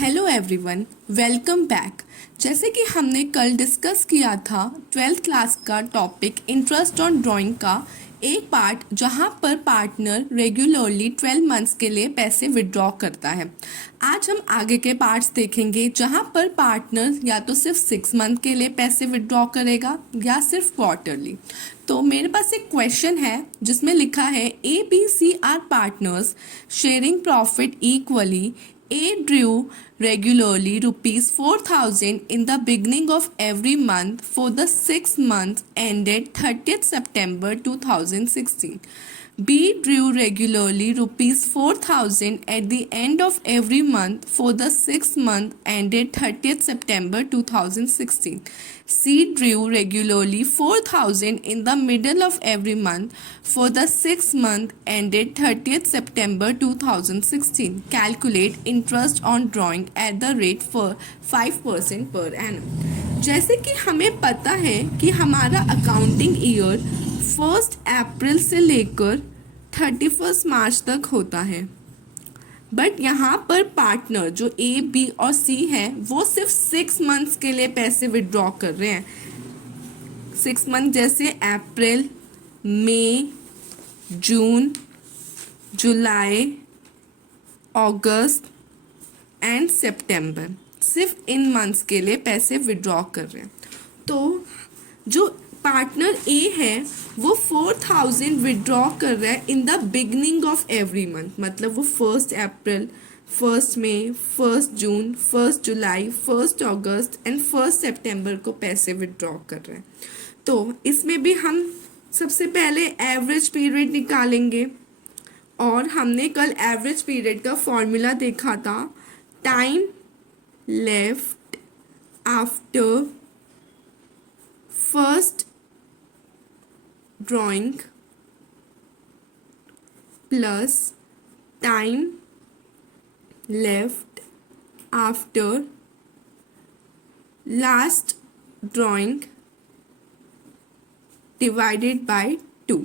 Hello everyone, welcome back. जैसे कि हमने कल डिस्कस किया था 12th क्लास का टॉपिक इंटरेस्ट ऑन ड्राइंग का एक पार्ट, जहां पर पार्टनर रेगुलरली 12 मंथ्स के लिए पैसे विड्रॉ करता है। आज हम आगे के पार्ट्स देखेंगे जहां पर पार्टनर या तो सिर्फ 6 मंथ के लिए पैसे विड्रॉ करेगा या सिर्फ क्वार्टरली। तो मेरे पास एक क्वेश्चन है जिसमें लिखा है ABC are partners sharing profit equally. A drew regularly rupees 4,000 in the beginning of every month for the 6 months ended 30th September 2016. B drew regularly rupees 4,000 at the end of every month for the 6 month ended 30th September 2016. C drew regularly 4,000 in the middle of every month for the 6 month ended 30th September 2016. Calculate interest on drawing at the rate for 5% per annum. जैसे कि हमें पता है कि हमारा accounting year 1 अप्रैल से लेकर 31 मार्च तक होता है, बट यहाँ पर पार्टनर जो A, B और C है वो सिर्फ 6 मंथ्स के लिए पैसे विड्रॉ कर रहे हैं। 6 मंथ जैसे अप्रैल, मई, जून, जुलाई, अगस्त एंड सितंबर, सिर्फ इन मंथ्स के लिए पैसे विड्रॉ कर रहे हैं। तो जो पार्टनर ए है वो 4,000 विड्रॉ कर रहा है इन the beginning of every month, मतलब वो 1 अप्रैल, 1 मई, 1 जून, 1 जुलाई, 1 अगस्त एंड 1 सितंबर को पैसे विड्रॉ कर रहे हैं। तो इसमें भी हम सबसे पहले एवरेज पीरियड निकालेंगे, और हमने कल एवरेज पीरियड का फॉर्मूला देखा था, time left after first drawing plus time left after last drawing divided by 2।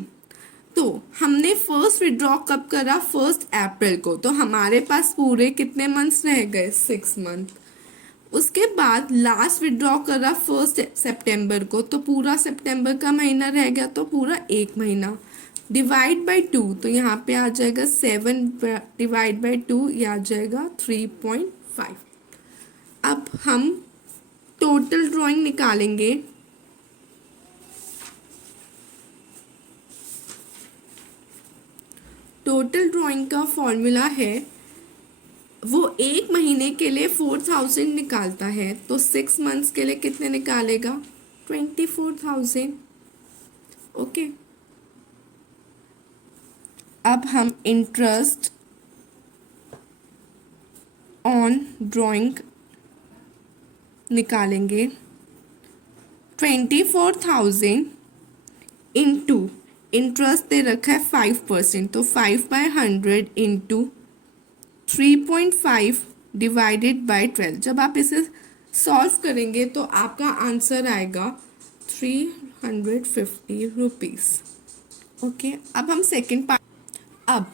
तो हमने फर्स्ट विड्रॉ कब करा? 1 अप्रैल को। तो हमारे पास पूरे कितने मंथ्स रह गए? 6 मंथ। उसके बाद लास्ट विड्रॉ करा 1 सितंबर को, तो पूरा सितंबर का महीना रह गया, तो पूरा 1 महीना डिवाइड बाय 2। तो यहाँ पे आ जाएगा 7 डिवाइड बाय 2, ये आ जाएगा 3.5। अब हम टोटल ड्राइंग निकालेंगे। टोटल ड्राइंग का फॉर्मूला है, वो 1 महीने के लिए 4,000 निकालता है, तो 6 मंथ्स के लिए कितने निकालेगा? 24,000। ओके, अब हम इंटरेस्ट ऑन ड्राइंग निकालेंगे। 24,000 इंटू इंटरेस्ट दे रखा है 5%, तो 5/100 इंटू 3.5 डिवाइडेड बाय 12। जब आप इसे सॉल्व करेंगे तो आपका आंसर आएगा 350 रुपीज़। ओके, अब हम सेकेंड पार्ट। अब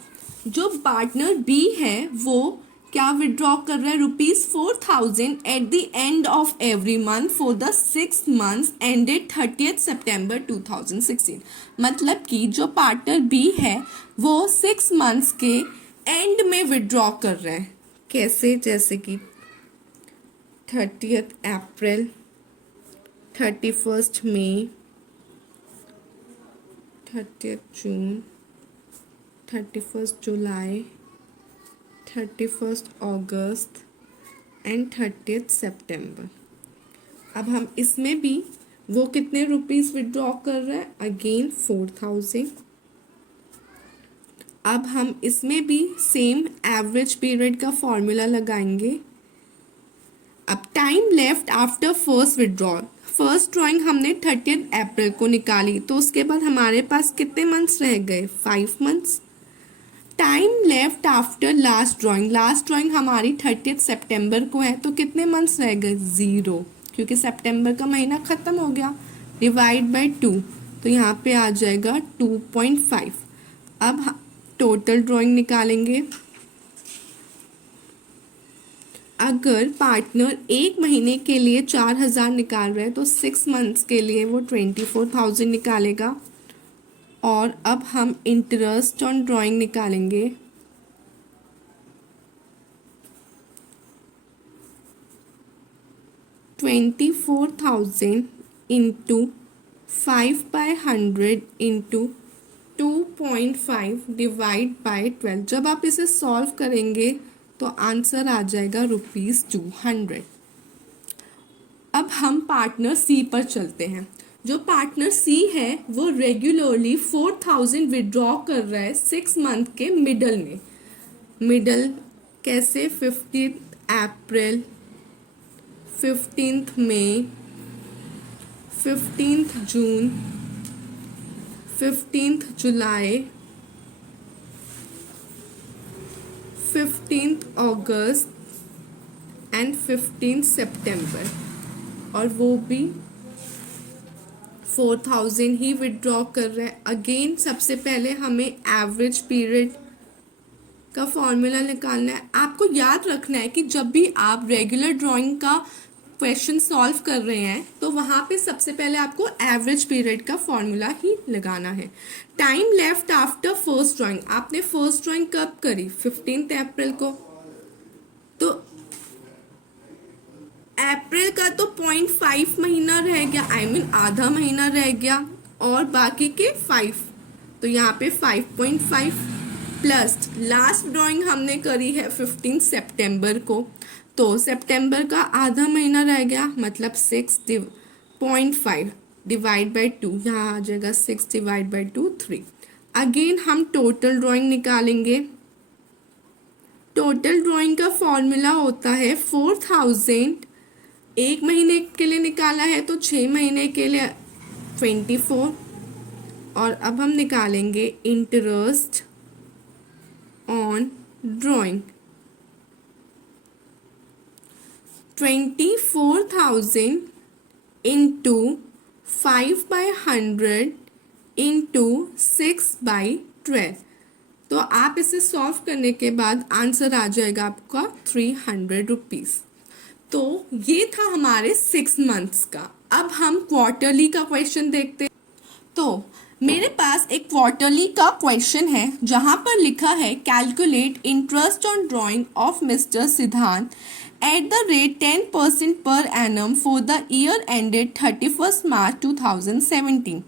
जो पार्टनर बी है वो क्या विड्रॉ कर रहा है? ₹4,000 eight the end of every month for the 6 months ended 30th सितंबर 2016। मतलब कि जो पार्टनर बी है वो 6 मंथ्स के एंड में विड्रॉ कर रहे हैं। कैसे? जैसे कि 30th April, 31st May, 30th June, 31st July, 31st August and 30th सितंबर। अब हम इसमें भी वो कितने रुपीस विड्रॉ कर रहे हैं? अगेन 4,000। अब हम इसमें भी सेम एवरेज पीरियड का फॉर्मूला लगाएंगे। अब time left after first withdrawal, first drawing हमने 30th अप्रैल को निकाली, तो उसके बाद हमारे पास कितने मंथ्स रह गए? 5 months. Time left after last drawing, last drawing हमारी 30th सितंबर को है, तो कितने मंथ्स रह गए? 0, क्योंकि सितंबर का महीना ख़त्म हो गया। डिवाइड बाय 2, तो यहाँ पे आ जाएगा 2.5। अब टोटल ड्राइंग निकालेंगे। अगर पार्टनर 1 महीने के लिए 4,000 निकाल रहे हैं तो 6 मंथ्स के लिए वो 24,000 निकालेगा। और अब हम इंटरेस्ट ऑन ड्राइंग निकालेंगे। $24,000 इंटू 5/100 इंटू 2.5 डिवाइड बाय 12। जब आप इसे सॉल्व करेंगे तो आंसर आ जाएगा ₹200। अब हम पार्टनर सी पर चलते हैं। जो पार्टनर सी है वो रेगुलरली 4,000 विड्रॉ कर रहा है 6 मंथ के मिडल में। मिडल कैसे? 15 अप्रैल, 15 मई, 15 जून, 15 जुलाई, 15 अगस्त एंड 15 सितंबर। और वो भी 4,000 ही विड्रॉ कर रहे हैं। अगेन सबसे पहले हमें एवरेज पीरियड का फॉर्मूला निकालना है। आपको याद रखना है कि जब भी आप रेगुलर ड्राइंग का क्वेश्चन सॉल्व कर रहे हैं तो वहाँ पे सबसे पहले आपको एवरेज पीरियड का फॉर्मूला ही लगाना है। Time left after first drawing, आपने फर्स्ट ड्राइंग कब करी? 15 अप्रैल को। तो अप्रैल का तो 0.5 महीना रह गया, I mean आधा महीना रह गया, और बाकी के 5, तो यहाँ पे 5.5 प्लस लास्ट ड्राइंग हमने करी है 15 सितंबर को, तो सितंबर का आधा महीना रह गया, मतलब 6.5 डिवाइड बाई 2, यहाँ आ जाएगा 6 डिवाइड बाई 2 3। अगेन हम टोटल ड्राइंग निकालेंगे। टोटल ड्राइंग का फॉर्मूला होता है 4,000 1 महीने के लिए निकाला है तो 6 महीने के लिए 24। और अब हम निकालेंगे interest on drawing. 24,000 into 5/100 into 6/12। तो आप इसे सॉल्व करने के बाद आंसर आ जाएगा आपका ₹300। तो ये था हमारे 6 मंथ्स का। अब हम क्वार्टरली का क्वेश्चन देखते हैं। तो मेरे पास एक क्वार्टरली का क्वेश्चन है जहां पर लिखा है calculate interest on drawing of mister Siddhant at the rate 10% per annum for the year ended 31 March 2017।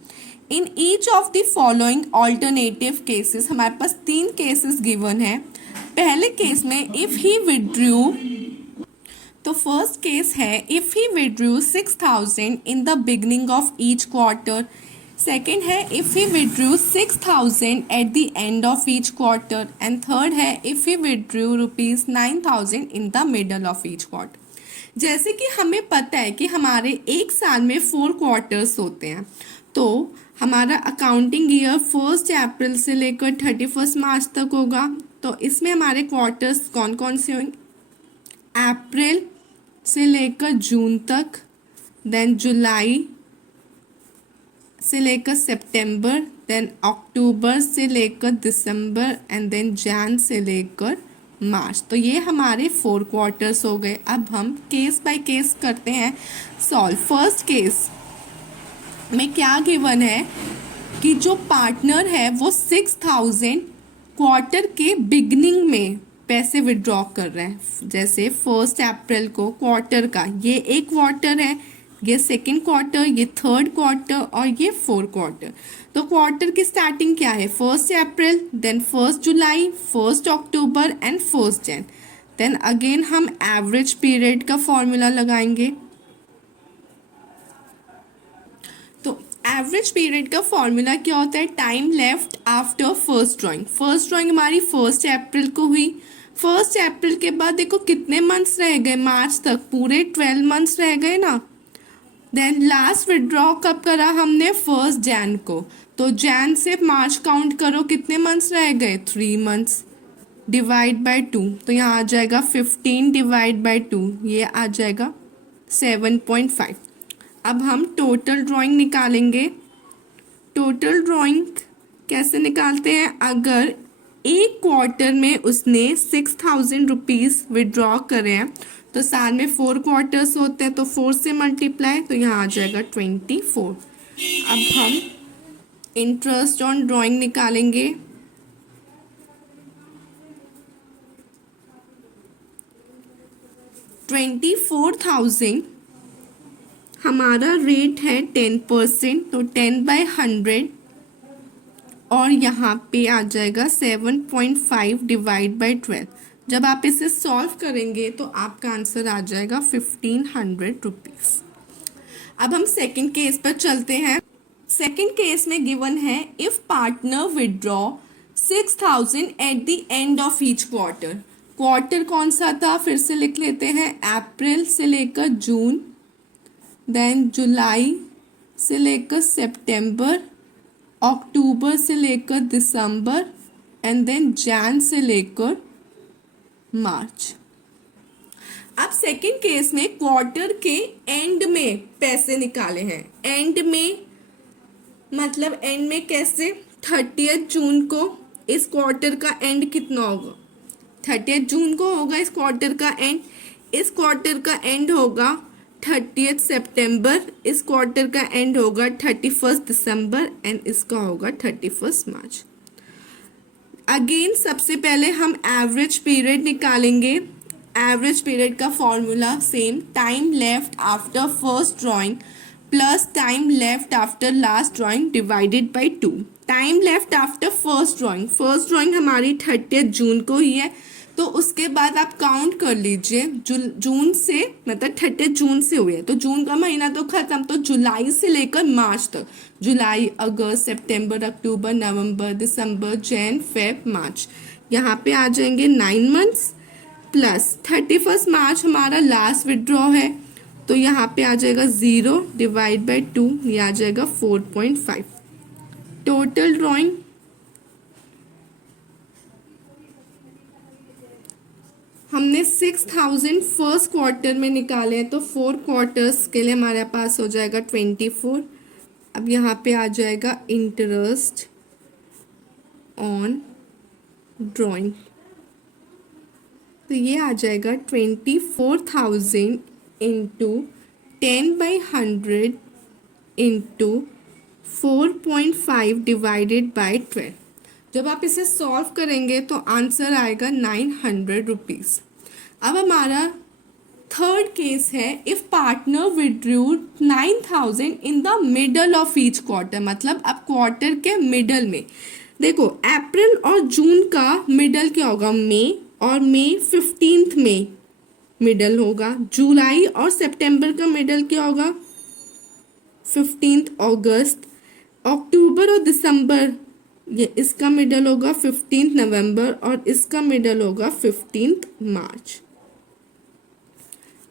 In each of the following alternative cases, हमारे पास 3 केसेस गिवन है। पहले केस में इफ ही विड्रू, तो फर्स्ट केस है if he withdrew 6,000 in the beginning of each quarter. Second है if he withdrew 6,000 at the end of each quarter. And third है if he withdrew ₹9,000 in the middle of each quarter. जैसे कि हमें पता है कि हमारे एक साल में 4 क्वार्टर्स होते हैं, तो हमारा अकाउंटिंग ईयर 1 अप्रैल से लेकर 31 मार्च तक होगा। तो इसमें हमारे क्वार्टर्स कौन कौन से होंगे? अप्रैल से लेकर जून तक, देन जुलाई से लेकर सितंबर, देन अक्टूबर से लेकर दिसंबर, एंड देन जैन से लेकर मार्च। तो ये हमारे 4 क्वार्टर्स हो गए। अब हम केस बाय केस करते हैं सॉल्व। फर्स्ट केस में क्या गिवन है कि जो पार्टनर है वो 6,000 क्वार्टर के बिगनिंग में पैसे विड्रॉ कर रहे हैं। जैसे 1 अप्रैल को क्वार्टर का, ये एक क्वार्टर है, ये सेकेंड क्वार्टर, ये थर्ड क्वार्टर और ये 4 क्वार्टर। तो क्वार्टर की स्टार्टिंग क्या है? 1 April, then 1 July, 1 October and 1 Jan. Then again हम एवरेज पीरियड का फॉर्मूला लगाएंगे। तो एवरेज पीरियड का फॉर्मूला क्या होता है? Time left after first drawing. First drawing हमारी 1 अप्रैल को हुई। 1 अप्रैल के बाद देखो कितने मंथ्स रह गए? मार्च तक पूरे 12 मंथ्स रह गए ना। देन लास्ट विड्रॉ कब करा हमने? 1 जैन को। तो जैन से मार्च काउंट करो, कितने मंथ्स रह गए? 3 मंथ्स। डिवाइड बाय 2, तो यहाँ आ जाएगा 15 डिवाइड बाय 2, ये आ जाएगा 7.5। अब हम टोटल ड्राइंग निकालेंगे। टोटल ड्राइंग कैसे निकालते हैं? अगर एक क्वार्टर में उसने ₹6,000 विड्रॉ करे हैं तो साल में 4 क्वार्टर्स होते हैं, तो 4 से मल्टीप्लाई, तो यहाँ आ जाएगा 24। अब हम इंटरेस्ट ऑन ड्राइंग निकालेंगे। $24,000 हमारा रेट है 10%, तो 10/100 और यहाँ पे आ जाएगा 7.5 डिवाइड बाई 12। जब आप इसे सॉल्व करेंगे तो आपका आंसर आ जाएगा 1500 रुपीज़। अब हम सेकंड केस पर चलते हैं। सेकंड केस में गिवन है if partner withdraw 6,000 at the end of each quarter. Quarter कौन सा था, फिर से लिख लेते हैं, अप्रैल से लेकर जून, देन जुलाई से लेकर सितंबर, अक्टूबर से लेकर दिसंबर एंड देन जैन से लेकर मार्च। अब सेकंड केस में क्वार्टर के एंड में पैसे निकाले हैं। एंड में मतलब एंड में कैसे, 30 जून को इस क्वार्टर का एंड कितना होगा, 30 जून को होगा इस क्वार्टर का एंड। इस क्वार्टर का एंड होगा 30 सितंबर, इस क्वार्टर का एंड होगा 31 दिसंबर एंड इसका होगा 31 मार्च। अगेन सबसे पहले हम एवरेज पीरियड निकालेंगे। एवरेज पीरियड का formula same, time left after first drawing plus time left after last drawing divided by 2। Time left after first drawing हमारी 30 जून को ही है, तो उसके बाद आप काउंट कर लीजिए जून से, मतलब 30 जून से हुए, तो जून का महीना तो खत्म, तो जुलाई से लेकर मार्च तक, जुलाई, अगस्त, सितंबर, अक्टूबर, नवंबर, दिसंबर, जैन, फेब, मार्च, यहाँ पे आ जाएंगे 9 मंथ्स प्लस 31 मार्च हमारा लास्ट विड्रॉ है, तो यहाँ पे आ जाएगा 0 डिवाइड बाई 2, ये आ जाएगा 4.5। टोटल ड्राइंग हमने 6,000 फर्स्ट क्वार्टर में निकाले हैं, तो 4 क्वार्टर्स के लिए हमारे पास हो जाएगा 24। अब यहाँ पे आ जाएगा इंटरेस्ट ऑन ड्राइंग, तो ये आ जाएगा 24,000 इंटू 10/100 इंटू 4.5 डिवाइडेड बाई 12। जब आप इसे सॉल्व करेंगे तो आंसर आएगा 900 रुपीज़। अब हमारा थर्ड केस है if partner withdrew 9,000 in the middle of each quarter, मतलब अब क्वार्टर के मिडल में, देखो अप्रैल और जून का मिडल क्या होगा, मई, और मई 15 में मिडल होगा। जुलाई और सितंबर का मिडल क्या होगा, 15 अगस्त। अक्टूबर और दिसंबर, ये इसका मिडल होगा 15 नवंबर और इसका मिडल होगा 15 मार्च।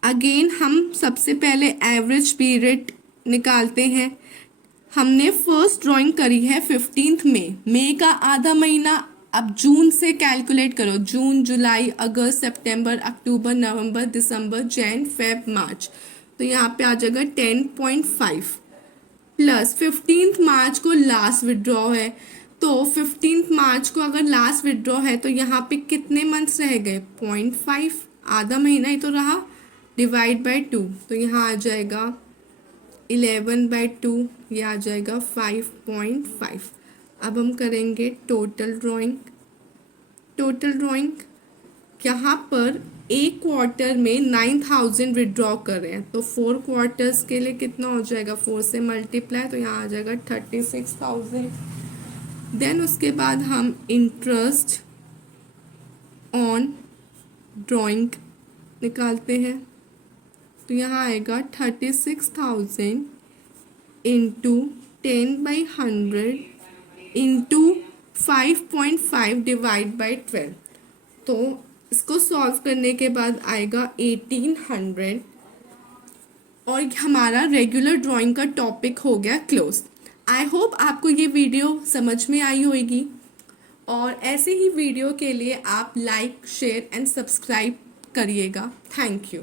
अगेन हम सबसे पहले एवरेज पीरियड निकालते हैं। हमने फर्स्ट ड्राइंग करी है 15 मई का आधा महीना। अब जून से कैलकुलेट करो, जून, जुलाई, अगस्त, सितंबर, अक्टूबर, नवंबर, दिसंबर, जैन, फेब, मार्च, तो यहाँ पे आ जाएगा 10.5 प्लस 15 मार्च को लास्ट विड्रॉ है, तो 15 मार्च को अगर लास्ट विड्रॉ है तो यहाँ पे कितने मंथ्स रह गए, 0.5, आधा महीना ही तो रहा, डिवाइड बाय 2, तो यहाँ आ जाएगा 11/2, ये आ जाएगा 5.5। अब हम करेंगे टोटल ड्राइंग। टोटल ड्राइंग यहाँ पर एक क्वार्टर में 9,000 विड्रॉ कर रहे हैं, तो 4 क्वार्टर्स के लिए कितना हो जाएगा, 4 से मल्टीप्लाई, तो यहाँ आ जाएगा 36,000। देन उसके बाद हम इंटरेस्ट ऑन ड्राइंग निकालते हैं, तो यहाँ आएगा 36,000 इंटू 10/100 इंटू 5.5 डिवाइड बाई 12, तो इसको सॉल्व करने के बाद आएगा 1800 और हमारा रेगुलर ड्राइंग का टॉपिक हो गया क्लोज। आई होप आपको ये वीडियो समझ में आई होगी, और ऐसे ही वीडियो के लिए आप लाइक, शेयर एंड सब्सक्राइब करिएगा। Thank you.